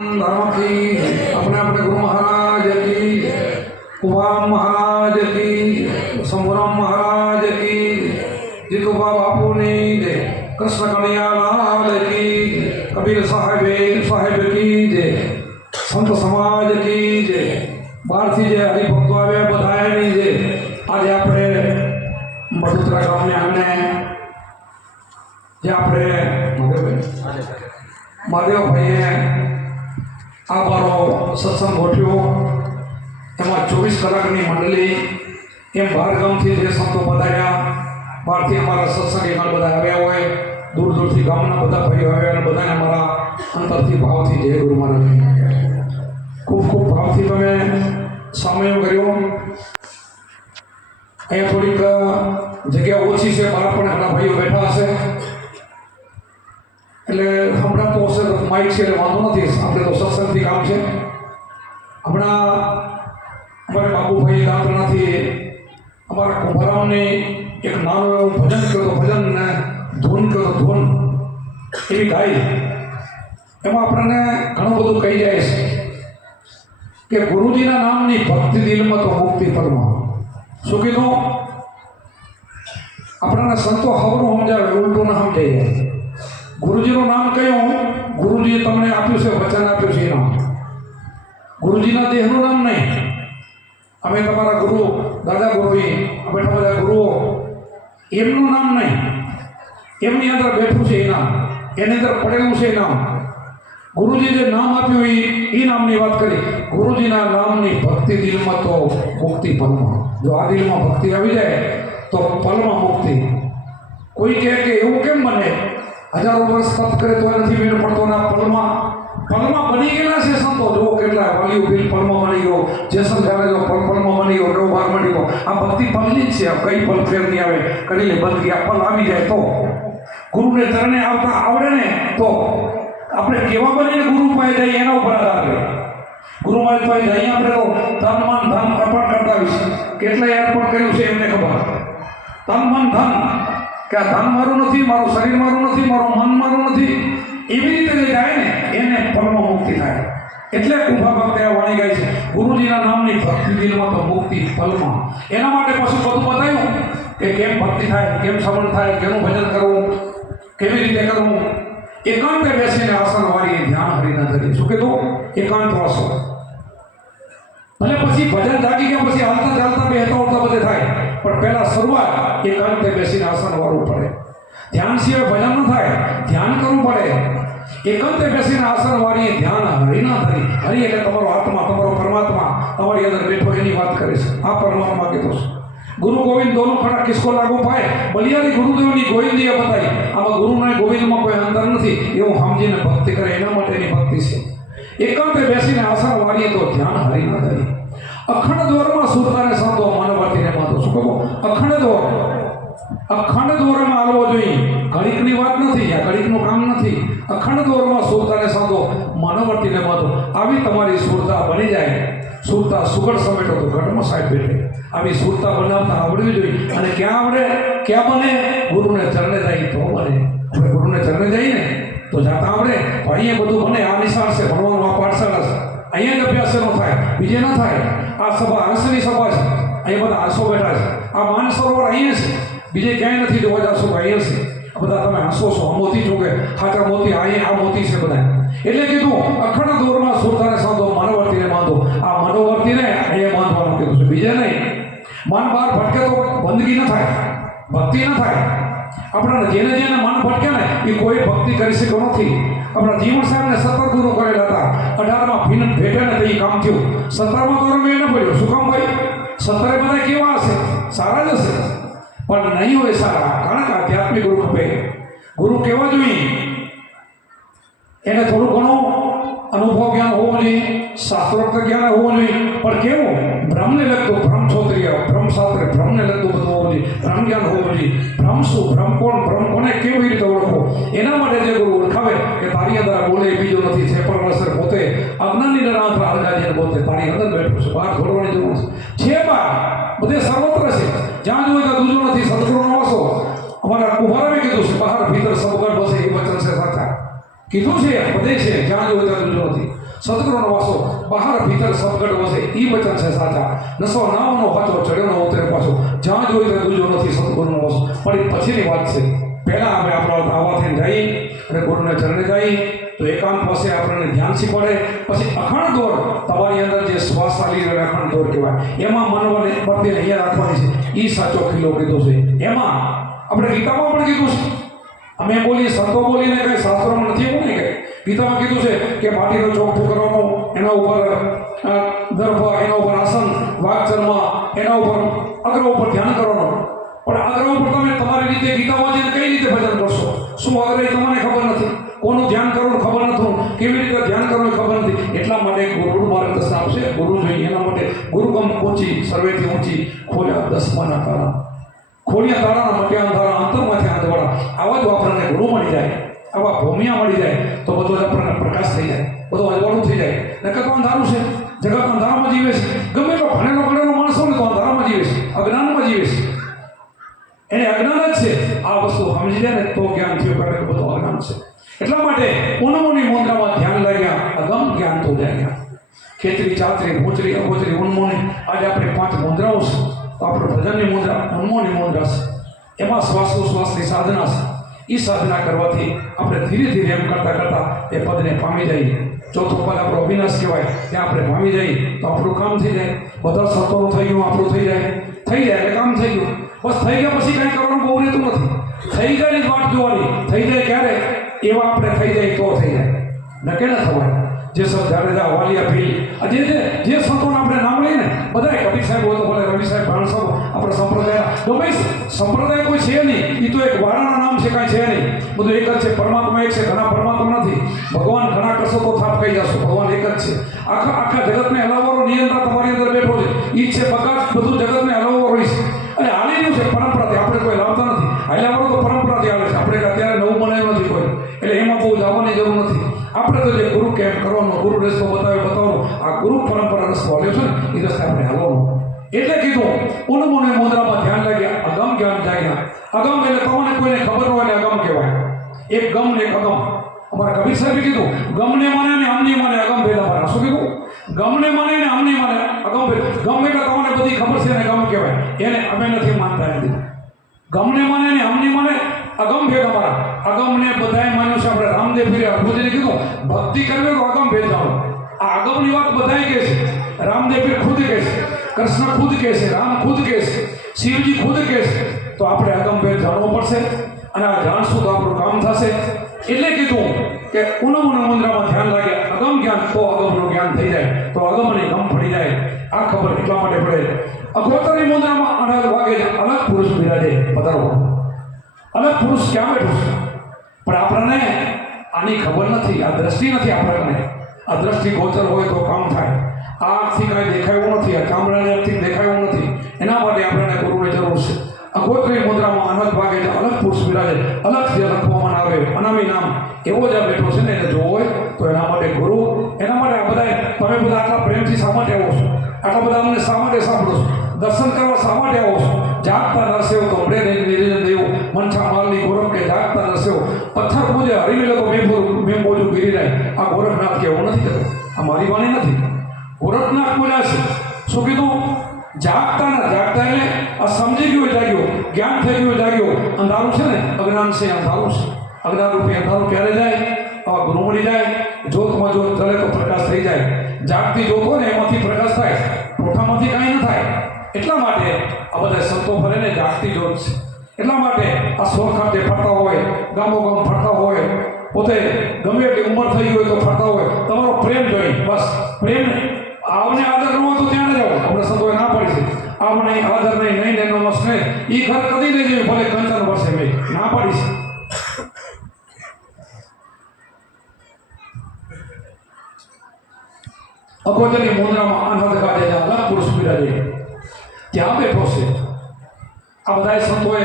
धर्म की अपने अपने गुरु महाराज की, कुमार महाराज की, शंभुराम महाराज की, जितुबा बापू ने जय, कृष्ण कन्हैया लाल की, कबीर साहेब की जय, संत समाज की जय, बारथी जय हरिभक्तो आवे बधाई जय। आज આપણે બડોદરા ગામને આંગણે જે આપણે મહાદેવભાઈએ આ મારો સત્સંગ ગોઠવ્યો, એમાં 24 કલાકની મંડળી, એમ બહાર ગામથી જે સંતો પધાર્યા, બહારથી અમારા સત્સંગીમાં બધા આવ્યા હોય, દૂર દૂરથી ગામના બધા ભાઈઓ આવ્યા, અને બધાને અમારા અંતરથી ભાવથી જય ગુરુ મહારાજ, ખૂબ ખૂબ ભાવથી તમે સામયો કર્યો। અહીંયા થોડીક જગ્યા ઓછી છે, બહાર પણ ઘણા ભાઈઓ બેઠા હશે, એટલે સંભળાતો હશે તો માઇક છે એટલે વાંધો નથી, આપણે તો સત્સંગથી કામ છે। હમણાં અમારે બાબુભાઈ રાત્રનાથી અમારા કુંભારામની એક નાનું એવું ભજન કર્યો, ભજન ને ધૂન કર્યો, ધૂન એવી ગાઈ, એમાં આપણને ઘણું બધું કહી જાય છે કે ગુરુજીના નામની ભક્તિ દિલમાં તો મુક્તિ પરમાં। શું કીધું? આપણને સંતો ખબરું સમજાવે, ઉલટું ના સમજાઈ જાય। ગુરુજીનું નામ કયું? ગુરુજીએ તમને આપ્યું છે, વચન આપ્યું છે એ નામ, ગુરુજીના દેહનું નામ નહીં। અમે તમારા ગુરુ, દાદા ગુરુજી, બેઠા બધા ગુરુઓ, એમનું નામ નહીં, એમની અંદર બેઠું છે એ નામ, એની અંદર પડેલું છે એ નામ। ગુરુજી જે નામ આપ્યું એ નામની વાત કરી। ગુરુજીના નામની ભક્તિ દિલમાં તો મુક્તિ પલમાં। જો આ દિલમાં ભક્તિ આવી જાય તો પલમાં મુક્તિ। કોઈ કહે કે એવું કેમ બને? હજારો વર્ષ તપ કરે તો નથી મેળ પડતો, ના પલમાં બની ગયેલા છે સંતો। જો કેટલા વાલીઓ બિલ પલમાં બની ગયો, જેસલ જાણે જો પલમાં બની ગયો, નવ બાર બની ગયો। આ ભક્તિ પલની જ છે, કઈ પલ ફેર નહીં આવે, કરી લે બંધ ગયા, પલ આવી જાય તો ગુરુને ચરણે આવતા આવડે ને તો આપણે કેવા બનીને ગુરુ પાસે જઈએ એના ઉપર આધાર રહે। ગુરુ મહારાજ પાસે જઈએ આપણે તો તન મન ધન અર્પણ કરતા હોઈશું, કેટલાય અર્પણ કર્યું છે એમને ખબર। તન મન ધન, કે આ ધન મારું નથી, મારું શરીર મારું નથી, મારું મન મારું નથી, એવી રીતે જે જાય ને એને પલમાં મુક્તિ થાય। એટલે કુંભા ભક્ત આ વાણી ગાય છે, ગુરુજીના નામની ભક્તિ દિલમાં તો મુક્તિ પલમાં। એના માટે પછી બધું બતાવ્યું કે કેમ ભક્તિ થાય, કેમ શ્રવણ થાય, કેનું ભજન કરવું, કેવી રીતે કરવું। એકાંતે બેસીને આસન વાળીએ ધ્યાન હરિના ધરી। શું કીધું? એકાંત વાસો, ભલે પછી ભજન જાગી ગયા પછી હાલતા ચાલતા બેહતા ઉઠતા બધે થાય, પણ પહેલા શરૂઆત એકાંતે બેસીને આસન વાળવું પડે। ધ્યાન સિવાય ભજન ન થાય, ધ્યાન કરવું પડે। એકાંતે બેસીને આસન વાળીએ ધ્યાન હરિના ધરી। હરિ એટલે તમારો આત્મા, તમારો પરમાત્મા તમારી અંદર બેઠો એની વાત કરે છે। આ પરમાત્મા કીધો છે। गुरु गोविंद दोनों खड़ा किसको लागू पाए? बलियारी गुरुदेव की गोविंदी बताई। आमा गुरु ने गोविंद में कोई अंतर नहीं, एवं समझीने भक्ति करे एना माटेनी भक्ति छे। एकांते बेसीने आसन वाळीए तो ध्यान हरिना धरी। अखंड द्वारमा सुरताने संतो मनवर्तीने मातो। शुं कहूं? अखंड द्वारमा आलવો જોઈએ, ઘડીકની વાત નથી, આ ઘડીકનું કામ નથી। અખંડ દ્વારમાં સુરતાને સંતો मनवर्तीने मातो। આવી તમારી સુરતા બની જાય, સુરતા સુગડ સમેટો તો ઘટમાં સાહેબ બેઠે। આવી સુરતા બનાવતા આવડવી જોઈએ। અને ક્યાં આવડે, ક્યાં બને? ગુરુને ચરણે જાય તો બને। આપણે ગુરુને ચરણે જઈએ ને તો જાતા આવડે, તો અહીંયા બધું બને। આ નિશાળ છે, ભણવાનું આ પાઠશાળા છે, અહીંયા જ અભ્યાસ ન થાય, બીજે ન થાય। આ સભા હંસની સભા છે, અહીંયા બધા હંસો બેઠા છે। આ માન સરોવર અહીંયા છે, બીજે ક્યાંય નથી જોવા જશો, અહીંયા છે। બધા તમે હંસો છો, મોતી છો કે ખાચા મોતી, અહીંયા આ મોતી છે બધા। એટલે કીધું અખંડ દોરમાં સુરતાને સંતો મનોવર્તીને બાંધો। આ મનોવર્તીને અહીંયા બાંધવાનું કીધું છે, બીજે નહીં। મન બહાર ભટકે તો બંદગી ન થાય, ભક્તિ ન થાય। આપણા જેને જેને મન ભટકે ને એ કોઈ ભક્તિ કરી શક્યો નથી। આપણા જીવન સાહેબને 17 ગુરુ કરેલા હતા, 18માં ભીન ભેટે ને તો એ કામ થયું। 17માં તો મેં ન પડ્યો। શું કામ ભાઈ? 17 બધા કેવા હશે? સારા જ હશે, પણ નહીં હોય સારા, કારણ કે આધ્યાત્મિક ગુરુ ખપે। ગુરુ કેવા જોઈએ? એને થોડું ઘણું અનુભવ જ્ઞાન હોવું જોઈએ, શાસ્ત્રોક્ત જ્ઞાન હોવું જોઈએ, પણ કેવું? બ્રહ્મને લગતું, બ્રહ્મક્ષોત્રિય, બ્રહ્મશાસ્ત્ર, બ્રહ્મને લગતું બધું હોવું જોઈએ, બ્રહ્મ જ્ઞાન હોવું જોઈએ। બ્રહ્મ શું, બ્રહ્મ કોણ, બ્રહ્મ કોને કેવી રીતે ઓળખો, એના માટે જે ગુરુ ઓળખાવે કે તારી અંદર બોલે બીજો નથી, છે પણ વસર પોતે અજ્ઞાની નરાંતરા અલગાજીને પોતે તારી અંદર બેઠું છે, બહાર દોડવાની જરૂર છે। બહાર બધે સર્વત્ર છે, જ્યાં જોઈએ ત્યાં દૂજો નથી, સદગુરુનો વાસો। અમારા કુંભારે કીધું છે, બહાર ભીતર સબગઢ બસે, એ વચન છે સાચા। કીધું છે બધે છે, જ્યાં જોઈએ ત્યાં દૂજો નથી। સદગુરુનો વાસો બહાર ભીતર સદગઢ વસે ઈ વચન છે સાચા નસો નામનો વાચો ચડ્યો ન ઉતરે પાછો જ્યાં જોઈ ત્યાં દૂજો નથી સદગુરુનો વાસો પણ એ પછીની વાત છે પહેલાં આપણે આપણા આવા થઈને જઈ અને ગુરુને ચરણે જઈ તો એકાંત પાસે આપણને ધ્યાન શીખવાડે પછી અખંડ દોર તમારી અંદર જે શ્વાસ ચાલી રહ્યો અખંડ દોર કહેવાય એમાં મનને પ્રત્યે અહીંયા રાખવાની છે એ સાચો કિલ્લો કીધો છે એમાં આપણે ગીતામાં પણ કીધું છે અમે બોલીએ સંતો બોલીને કંઈ શાસ્ત્રોમાં નથી એવું નહીં કે ગીતામાં કીધું છે કે માટીનો ચોખ્ખું કરવાનું એના ઉપર દર્ભ એના ઉપર આસન વાગચર્મ એના ઉપર અગ્ર ઉપર ધ્યાન કરવાનું પણ અગ્ર ઉપર તમે તમારી રીતે ગીતામાં જઈને કઈ રીતે ભજન કરશો શું અગ્ર એ તમને ખબર નથી કોનું ધ્યાન કરવું ખબર નથી કેવી રીતે ધ્યાન કરવું ખબર નથી એટલા માટે ગુરુ માર્ગદર્શન આપશે ગુરુ જોઈએ એના માટે ગુરુગમ પહોંચી સર્વેથી ઊંચી ખોલ્યા દસમાના તારા ખોલ્યા તારાના મટ્યા અંધારા અંતરમાંથી આંધવાળા આવા જો આપણને ગુરુ મળી જાય આવા ભૂમિયા મળી જાય તો બધો જ આપણને પ્રકાશ થઈ જાય બધું અજવાળું થઈ જાય નકર તો અંધારું છે જગત અંધારામાં જીવે છે ગમે એટલો ભણેલો ગણેલો માણસ હોય ને તો અંધારામાં જીવે છે અજ્ઞાનમાં જીવે છે એને અજ્ઞાન જ છે આ વસ્તુ સમજી જાય ને તો જ્ઞાન થયું કારણ કે બધું અજ્ઞાન છે એટલા માટે ઉન્મોની મુદ્રામાં ધ્યાન લાગ્યા અગમ જ્ઞાન તો જાગ્યા ખેતરી ચાતરી ભોચરી અગોચરી ઉન્મોની આજે આપણે 5 મુદ્રાઓ છે તો આપણે ભજનની મુદ્રા ઉન્મોની મુદ્રા છે એમાં શ્વાસોશ્વાસની સાધના છે એ સાધના કરવાથી આપણે ધીરે ધીરે એમ કરતાં કરતાં એ પદને પામી જઈએ ચોથું પદ આપણો અવિનાશ કહેવાય ત્યાં આપણે પામી જઈએ તો આપણું કામ થઈ જાય બધા સત્વનું થઈ ગયું આપણું થઈ જાય એટલે કામ થઈ ગયું બસ થઈ ગયા પછી કાંઈ કરવાનું બહુ રહેતું નથી થઈ જાય જ વાટ જોવાની થઈ જાય ક્યારે એવા આપણે થઈ જાય તો થઈ જાય નકે ન થવાય જે સર જાડેજા વાલિયા ભીલ જે સંતોને આપણે નામ લઈએ ને બધા કબીર સાહેબ હોય તો ભલે રવિ સાહેબ ભાણ સાહેબ આપણે સંપ્રદાય ગમે સંપ્રદાય કોઈ છે નહીં એ તો એક વાળાના નામ છે કાંઈ છે નહીં બધું એક જ છે પરમાત્મા એક છે ઘણા પરમાત્મા નથી ભગવાન ઘણા કરશો તો થાપ કહી જશો ભગવાન એક જ છે આખા જગતને હલાવવાનો નિયંત્રણ તમારી અંદર બેઠો છે એ જ છે બગાડ બધું જગતને હલાવવાનો હોય છે અને હાલી રહ્યું છે પરંપરાથી આપણે કોઈ લાવતા નથી હાલ્યાવાળો તો પરંપરાથી આવે છે આપણે અત્યારે નવું બનાવ્યું નથી કોઈ એટલે એમાં બહુ જવાની જરૂર નથી આપણે તો જે ગુરુ કેમ કરવાનો ગુરુ રસ્તો બતાવવાનો આ ગુરુ પરંપરા રસ્તો આવ્યો છે ને એ રસ્તે આપણે હાલવાનું એટલે કીધું ઉન્મોને મુદ્રામાં ધ્યાન લાગ્યા અગમ જ્ઞાન જાગ્યા અગમ એટલે તમને કોઈને ખબર હોય એટલે અગમ કહેવાય એક ગમ ને એક અગમ અમારા કબીર સાહેબે કીધું ગમને માને ને અમને માને અગમ ભેદા મારા શું કીધું ગમને માને ને અમને માને અગમ ભેદ ગમ એટલે તમને બધી ખબર છે ને ગમ કહેવાય એને અમે નથી માનતા એમ કીધું ગમને માને ને અમને માને અગમ ભેદ અમારા અગમને બધાએ માન્યું છે આપણે રામદેવ પીરે અર્ભુજીને કીધું ભક્તિ કરવી તો અગમ ભેદ જાણો આ અગમની વાત બધાએ કહે છે રામદેવ પીર ખુદ કહે છે કૃષ્ણ ખુદ કહે છે રામ ખુદ કહે છે શિવજી ખુદ કહે છે તો આપણે અગમ ભેદ જાણવો પડશે અને આ જાણશું તો આપણું કામ થશે એટલે કીધું કે ઉન્મોની મુદ્રામાં ધ્યાન લાગે અગમ જ્ઞાન તો અગમનું જ્ઞાન થઈ જાય તો અગમની ગમ પડી જાય આ ખબર એટલા માટે પડે અગોતરની મુદ્રામાં અનગ વાગે અલગ પુરુષ બિરાજે પધારો અલગ પુરુષ ક્યાં બેઠું છે પણ આપણને આની ખબર નથી આ દ્રષ્ટિ નથી આપણને આ દ્રષ્ટિ ગોચર હોય તો કામ થાય આ આંખથી કાંઈ દેખાયું નથી આ ચામડાની આંખથી દેખાયું નથી એના માટે આપણને ગુરુની જરૂર છે અગોત્રી મુદ્રામાં અનગ ભાગે અલગ પુરુષ બિરાજે અલગ જે લખવામાં આવે અનામી નામ એવો જ આ બેઠો છે ને એને જોવો હોય તો એના માટે ગુરુ એના માટે આ બધા તમે બધા આટલા પ્રેમથી શા માટે આવો છો આટલા બધા અમને શા માટે સાંભળો છો દર્શન કરવા શા માટે આવો છો જાગતા નરસેવ તો મળે નિરંજન દેવ મનછા માલની ગોરખ કે જાગતા નરસેવ પથ્થર પૂજે હરી લે તો મેં બોલું ગીરી જાય આ ગોરખનાથ કે એવું નથી કહેતો આ મારી વાણી નથી ગોરખનાથ બોલ્યા છે શું કીધું જાગતા એટલે આ સમજી ગયો જાગ્યો જ્ઞાન થઈ ગયું જાગ્યો અંધારું છે ને અજ્ઞાન છે અંધારું છે અજ્ઞાન રૂપે અંધારું ક્યારે જાય આવા ગુરુ મળી જાય જોતમાં જોત જલે તો પ્રકાશ થઈ જાય જાગતી જોત હોય ને એમાંથી પ્રકાશ થાય પોઠામાંથી કાંઈ ન થાય એટલા માટે આ બધા સંતો ફરે ને જાગતી જોત છે એટલા માટે આ સ્વર ખાતે ફરતા હોય ગામો ગામ ફરતા હોય પોતે ગમે એટલી ઉંમર થઈ ગઈ હોય તો ફરતા હોય તમારો પ્રેમ જોઈ બસ પ્રેમ આવને આદર ન હોય તો ત્યાં ન જાઓ આપણે સંતોએ ના પડી છે આવને આદર નહીં એનો મસ્ત નહીં એ ઘર કદી નહીં જોયું ભલે કંચન વર્ષે મેં ના પાડી છે અગોચરની મુદ્રામાં આનંદ કાઢે છે અલગ પુરુષ બિરાજે ત્યાં બેઠો છે આ બધા સંતોએ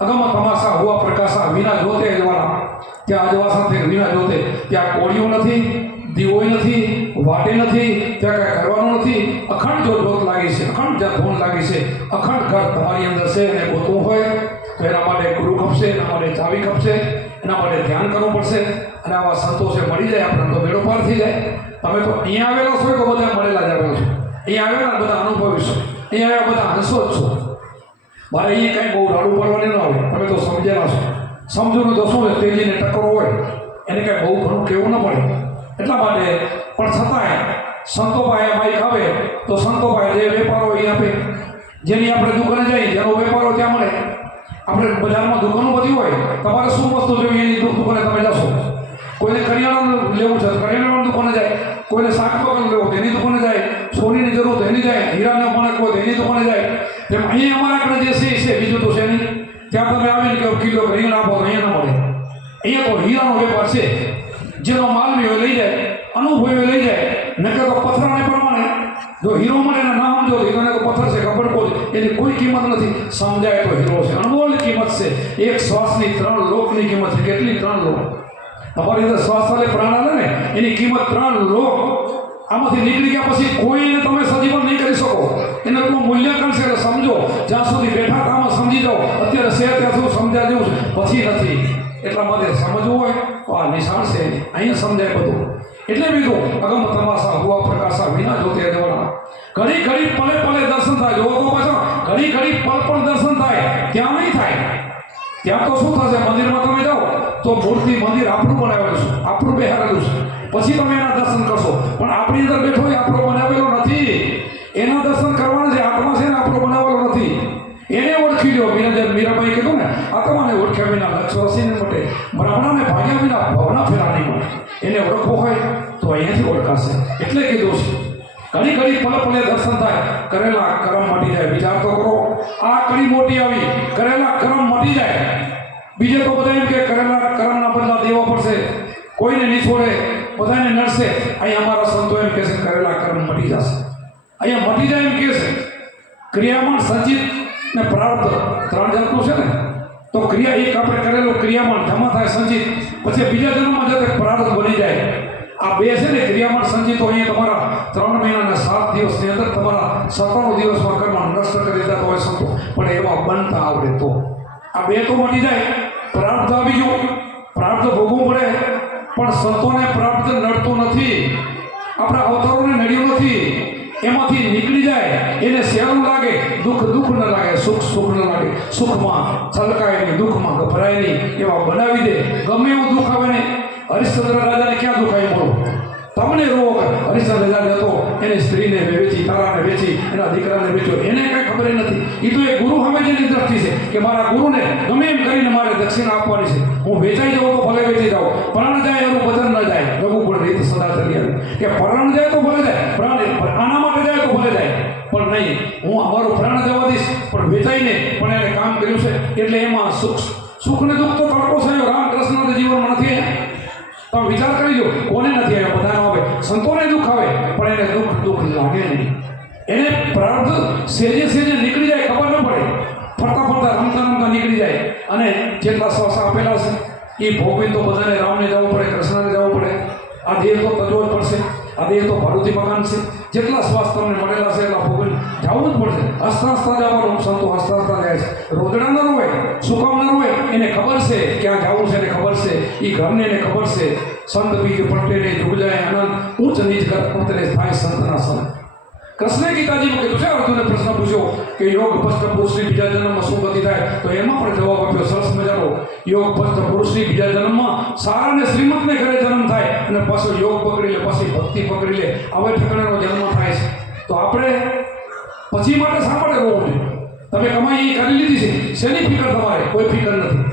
અગમ તમાશા હુઆ પ્રકાશા વિના જોતે અજવાળા ત્યાં અજવા સાથે વિના જોતે ત્યાં કોળિયું નથી દીવોય નથી વાટે નથી ત્યાં કાંઈ કરવાનું નથી અખંડ જો જોત લાગી છે અખંડ જ્યાં ધૂન લાગી છે અખંડ ઘર તમારી અંદર છે અને ગોતવું હોય તો એના માટે ગુરુ ખપશે એના માટે ચાવી ખપશે એના માટે ધ્યાન કરવું પડશે અને આવા સંતો છે મળી જાય આપણે તો બેડો પાર થઈ જાય તમે તો અહીંયા આવેલા છો તો બધા મળેલા જ આવેલા છો, અહીંયા આવેલા બધા અનુભવીશો, અહીંયા આવ્યા બધા હંસો જ છો. મારે અહીંયા કંઈ બહુ રાડું પડવાની ન આવે, તમે તો સમજેલા છો. સમજૂનું તો શું તેજીને ટક્કર હોય એને કાંઈ બહુ ઘણું કહેવું ન પડે. એટલા માટે પણ છતાંય સંતો પાસે બાઈક આવે તો સંતો પાસે જે વેપારો એ આપે, જેની આપણે દુકાને જઈએ જેનો વેપારો ત્યાં મળે. આપણે બજારમાં દુકાનો બધી હોય, તમારે શું વસ્તુ જોઈએ એની દુકાને તમે જશો. કોઈને કરિયાણાનું લેવું છે કરિયાણાની દુકાને જાય, કોઈને શાક બકાલ લેવું તેની દુકાને જાય, સોનીની જરૂર તો એની જાય, હીરાને માણક હોય તો એની દુકાને જાય. તેમ અહીંયા અમારા આગળ જે છે બીજું તો છે નહીં. ત્યાં તમે આવીને કે કિલો રીંગણ આપો તો અહીંયા ન મળે. અહીંયા તો હીરાનો વેપાર છે, જેનો માલ બી લઈ જાય, અનુભવી લઈ જાય. નકર તો પથરાને પ્રમાણે જો હીરો મળે ને ના સમજો હીરોને તો પથ્થર છે ખબર કોઈ એની કોઈ કિંમત નથી. સમજાય તો હીરો છે, અનમોલ કિંમત છે. એક શ્વાસની 3 લોકની કિંમત છે. કેટલી 3 લોક? તમારી અંદર શ્વાસ ચાલે પ્રાણ આવે ને એની કિંમત 3 લોક. આમાંથી નીકળી ગયા પછી કોઈને તમે સજીવન નહીં કરી શકો. એનું એટલું મૂલ્યાંકન છે એટલે સમજો. જ્યાં સુધી બેઠા તામાં સમજી જાઓ. અત્યારે છે ત્યાં સુધી સમજ્યા જેવું છે, પછી નથી. એટલા માટે સમજવું હોય તો આ નિશાળ છે, અહીંયા સમજાય બધું. એટલે બીજું અગમ તમાશા હુઆ પ્રકાશા વિના જોતે દેવાના. ઘડી ઘડી પલે પલે દર્શન થાય. જોવો તો પાછો ઘડી ઘડી પલ પણ દર્શન થાય. ત્યાં નહીં થાય. ત્યાં તો શું થશે? મંદિરમાં તમે જાઓ તો મૂર્તિ મંદિર આપણું બનાવેલું છે, આપણું બેહારેલું છે, પછી તમે એના દર્શન કરશો. પણ આપણી અંદર બેઠો એ આપણો બનાવેલો નથી. એના દર્શન કરવાના છે. આત્મા છે ને આપણો બનાવેલો નથી. એને ઓળખી લો. મીરાબાઈ કીધું ને આત્માને ઓળખ્યા વિના લક્ષ રસીને મટે, બ્રાહ્મણાને ભાગ્યા વિના ભવના ફેરા નહીં મળે. એને ઓળખવો હોય તો અહીંયાથી ઓળખાશે. એટલે કીધું છે ઘડી ઘડી પલે પલે દર્શન થાય. કરેલા કર્મ મટી જાય. વિચાર તો કરો, આ કડી મોટી આવી, કરેલા કર્મ મટી જાય. બીજે તો બધા એમ કે કરેલા કર્મના બદલા દેવા પડશે, કોઈને નહીં છોડે, બધાને નડશે. અહીંયા અમારા સંતો એમ કહે છે કરેલા કર્મ મટી જશે. અહીંયા મટી જાય એમ કહે છે. ક્રિયામાં સંચિત ને પ્રાર્થ 3 જાતનું છે ને. તો ક્રિયા એક આપણે કરેલું ક્રિયામાં જમા થાય સંચિત, પછી બીજા જન્મમાં જતા પ્રાર્થ બની જાય. આ 2 છે ને ક્રિયામાં સંચિત. તો અહીંયા તમારા 3 મહિનાના 7 દિવસની અંદર તમારા 17 દિવસમાં કર્મ નષ્ટ કરી દેતા હોય સંતો, પણ એવા બનતા આવડે તો. આ 2 તો મટી જાય. પ્રાર્થ આવી ગયું, પ્રાર્થ ભોગવવું પડે. પણ સંતોને પ્રાપ્ત નડતું નથી, આપણા અવતારોને નડ્યું નથી. એમાંથી નીકળી જાય. એને સહેલું લાગે, દુઃખ ન લાગે, સુખ ન લાગે. સુખમાં છલકાય નહીં, દુઃખમાં ગભરાય નહીં, એવા બનાવી દે. ગમે એવું દુઃખ આવે ને. હરિશ્ચંદ્ર રાજાને ક્યાં દુઃખ આવ્યું બોલો? તમને રોગ. હરિશ્ચંદ્ર રાજા હતો, એની સ્ત્રીને વેચી, તારાને વેચી, એના દીકરાને વેચ્યો. એને કાંઈ ખબર નથી. એ તો એ ગુરુ સામે જેની દ્રષ્ટિ છે કે મારા ગુરુને ગમે એમ કરીને મારે દક્ષિણા આપવાની છે. હું વેચાઈ જાઉં તો ભલે વેચી જાઉં, પ્રાણ જાય એનું વચન ન જાય. રઘુ પણ રીત સદા ચલી આવી કે પ્રાણ જાય તો ભલે જાય, પ્રાણ આના માટે જાય તો ભલે જાય, પણ નહીં હું અમારું પ્રાણ જવા દઈશ. પણ વેચાઈને પણ એને કામ કર્યું છે. એટલે એમાં સુખ ને દુઃખ તો તડકો થયો. રામકૃષ્ણના જીવનમાં નથી. તમે વિચાર કરી લો, કોને નથી આવ્યો? બધાનો આવે. સંતોને દુઃખ આવે, પણ એને દુઃખ લાગે નહીં. એને પ્રાર્થ સેજે નીકળી જાય, ખબર ન પડે. ફરતા રમતા નીકળી જાય. અને જેટલા શ્વાસ આપેલા છે એ ભોગવીને તો બધાને રામને જવું પડે, કૃષ્ણને જવું પડે. આ દેહ તો તજવો જ પડશે. આ દેહ તો ભાડુતી મકાન છે. જેટલા શ્વાસ તમને મળેલા છે એટલા ભોગવીને જવું જ પડશે. હસતા જવાનું. સંતો હસતા જાય છે. રોજડા ન રોવે, સુકામ ન રોવે. એને ખબર છે ક્યાં જવું છે, એને ખબર છે. એ ઘરને એને ખબર છે. સંત બીજ પટેને ડૂબ જાય આનંદ, ઊંચ નીચ પતરે થાય સંતના સંત. કૃષ્ણે ગીતાજીમાં કીધું છે. અર્જુને પ્રશ્ન પૂછ્યો કે યોગ ભ્રષ્ટ પુરુષની બીજા જન્મમાં શું ગતિ થાય? તો એમાં પણ જવાબ આપ્યો સરસ મજાનો. યોગ ભ્રષ્ટ પુરુષની બીજા જન્મમાં સારા અને શ્રીમંતને ઘરે જન્મ થાય, અને પાછો યોગ પકડી લે, પછી ભક્તિ પકડી લે, હવે ઠકડાનો જન્મ થાય છે. તો આપણે પછી માટે શા માટે રોવું જોઈએ? તમે કમાઈ કરી લીધી છે, શેની ફિકર તમારે? કોઈ ફિકર નથી.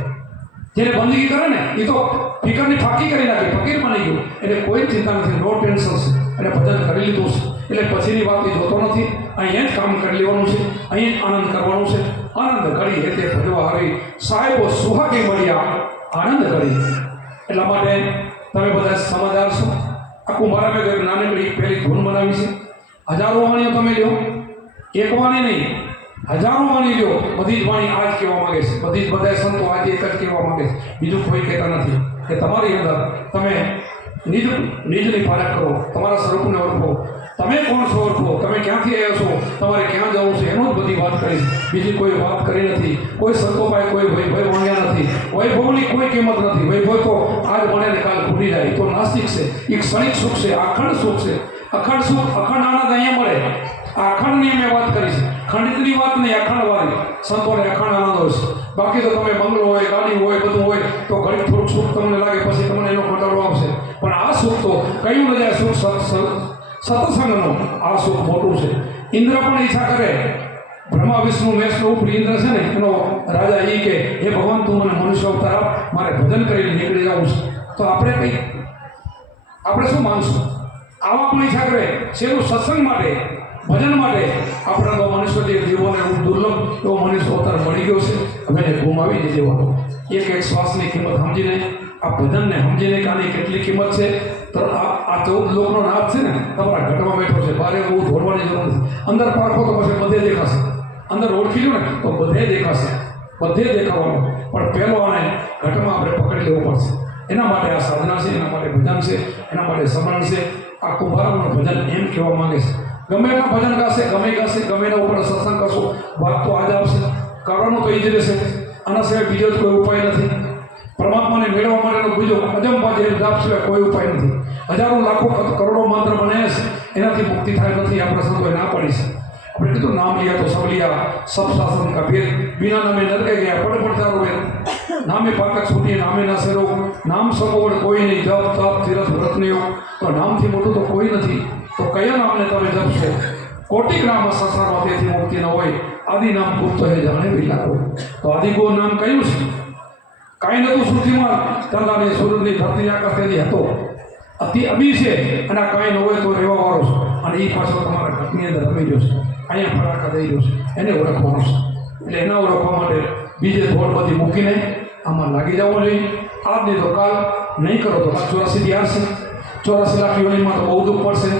જેને બંદગી કરે ને એ તો ફિકરની ફાંકી કરી નાખે, ફકીર બની ગયું. એટલે કોઈ ચિંતા નથી, નો ટેન્શન છે. એટલે ભજન કરી લીધું છે. એટલે પછીની વાત એ જોતો નથી. અહીંયા જ કામ કરી લેવાનું છે, અહીંયા જ આનંદ કરવાનું છે. આનંદ કરી એટલે ભજવા આવી સાહેબો સુહાગી મળ્યા આનંદ કરી. એટલા માટે તમે બધા સમજદાર છો. આખું મારા મેં નાનકડી પહેલી ધૂન બનાવી છે. હજારો વાણીઓ તમે લ્યો, એક વાણી નહીં, હજારો વાણી લ્યો. બધી જ વાણી આ જ કહેવા માંગે છે. બધી જ બધા સંતો આજે એક જ કહેવા માંગે છે. બીજું કોઈ કહેતા નથી કે તમારી અંદર તમે નિજની પારખ કરો, તમારા સ્વરૂપને ઓળખો. તમે કોણ છો ઓળખો, તમે ક્યાંથી આવ્યા છો, તમારે ક્યાં જવું છે, એનું જ બધી વાત કરે. કરી છે, બીજી કોઈ વાત કરી નથી. કોઈ સંતો પાસે કોઈ વૈભવ માંગ્યા નથી. વૈભવની કોઈ કિંમત નથી. વૈભવ તો આજ મળે ને કાલ ભૂલી જાય. તો નાસ્તિક છે. એક ક્ષણિક સુખ છે, અખંડ સુખ છે. અખંડ સુખ, અખંડ આનંદ અહીંયા મળે. આ અખંડની મેં વાત કરી છે. ખંડિતની વાત નહીં, અખંડવાળી. સંતોને અખંડ આનંદ હોય છે. બાકી તો તમે બંગલો હોય, ગાડી હોય, બધું હોય તો ઘણી થોડુંક સુખ તમને લાગે, પછી તમને એનો કંટાળો આવશે. પણ આ સુખ તો કયું ન જાય. સુખ સત્સંગનો આ સુખ મોટું છે. ઇન્દ્ર પણ ઈચ્છા કરે. બ્રહ્મા વિષ્ણુ મહેશનો ઉપરી ઇન્દ્ર છે ને, એનો રાજા એ કે હે ભગવાન, તું મને મનુષ્ય અવતાર આપ, મારે ભજન કરીને નીકળી જવું છે. તો આપણે શું માનશું? આવા પણ ઈચ્છા કરે. શેનું? સત્સંગ માટે, ભજન માટે. આપણા તો મનુષ્ય જે જીવોને દુર્લભ એવો મનુષ્ય અવતાર મળી ગયો છે. હવે એને ગુમાવી નહીં દેવાનો. એક એક શ્વાસની કિંમત સમજીને, આ ભજનને સમજીને કે આની કેટલી કિંમત છે. તો આ 14 લોકનો નાથ છે ને, તમારા ઘટમાં બેઠો છે. બારે બહુ દોડવાની જરૂર નથી. અંદર પારખો તો પછી બધે દેખાશે. અંદર ઓળખી લો ને તો બધે દેખાશે. બધે દેખાવાનું. પણ પહેલો આને ઘટમાં આપણે પકડી લેવો પડશે. એના માટે આ સાધના છે, એના માટે ભજન છે, એના માટે સ્મરણ છે. આ કુંભારનું ભજન એમ કહેવા માંગે છે. ગમે એના ભજન ગાશે, ગમે એના ઉપર સત્સંગ કરશો, વાત તો આજ આવશે. કરવાનું તો એ જ રહેશે. આના સિવાય બીજો જ કોઈ ઉપાય નથી. પરમાત્માને મેળવવા માટેનો બીજો અજંપા જે જાપ સિવાય કોઈ ઉપાય નથી. હજારો લાખો કરોડો મંત્ર બને છે, એનાથી મુક્તિ થાય નથી. આપણે સંતોએ ના પડી છે. આપણે કીધું નામ लिया तो सब लिया, सब शासन का भेद, बिना नामे नरके गया पड़ पड़ता रोए, नामे पाकत छूटिए नामे ना से रोग, नाम सगोवड़ कोई नहीं, जप तप तीरथ व्रत नहीं हो तो नामથી મોટું તો કોઈ નથી. તો કયા નામને તમે જપશો? કોટિક નામ સંસારમાં તેથી મુક્તિ ન હોય. આદિ નામ ગુપ્ત હે જાણે વિલા હોય. તો આદિગો નામ કયું છે? કાંઈ નતું સૃષ્ટિમાં. ચંદ્રની સૂરજની ધરતી આકાશથી હતો. અતિ અભી છે અને આ કાંઈ ન હોય તો રહેવા વાળો છે. અને એ પાછો તમારા ઘરની અંદર રમી ગયો છે. અહીંયા ફરાકા દઈ ગયો છે. એને ઓળખવાનો છે. એટલે એના ઓળખવા માટે બીજે થોડ બધી મૂકીને આમાં લાગી જવું જોઈએ. આજ નહીં તો કાલ નહીં કરો તો 84 થી આવશે. 84 લાખ યોનિમાં તો બહુ દુઃખ પડશે.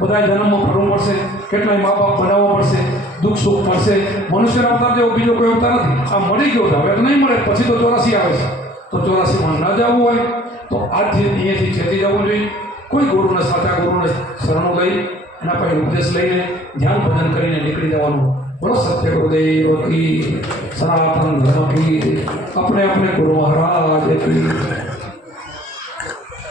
બધા જન્મમાં ફરવું પડશે. કેટલાય મા બાપ બનાવવા પડશે. દુઃખ સુખ પડશે. મનુષ્યના અવતાર જેવો બીજો કોઈ અવતાર નથી. આ મળી ગયો છે, હવે તો નહીં મળે. પછી તો 84 આવે છે. તો 84માં ન જવું હોય તો આજથી અહીંયાથી છેતી જવું જોઈએ. કોઈ ગુરુને, સાચા ગુરુને શરણો લઈ, એના પાસે ઉપદેશ લઈને ધ્યાન ભજન કરીને નીકળી જવાનું. બોલો સત્ય ગુરુદેવ કી, સનાતન ધર્મ કી, अपने अपने गुरु महाराज की।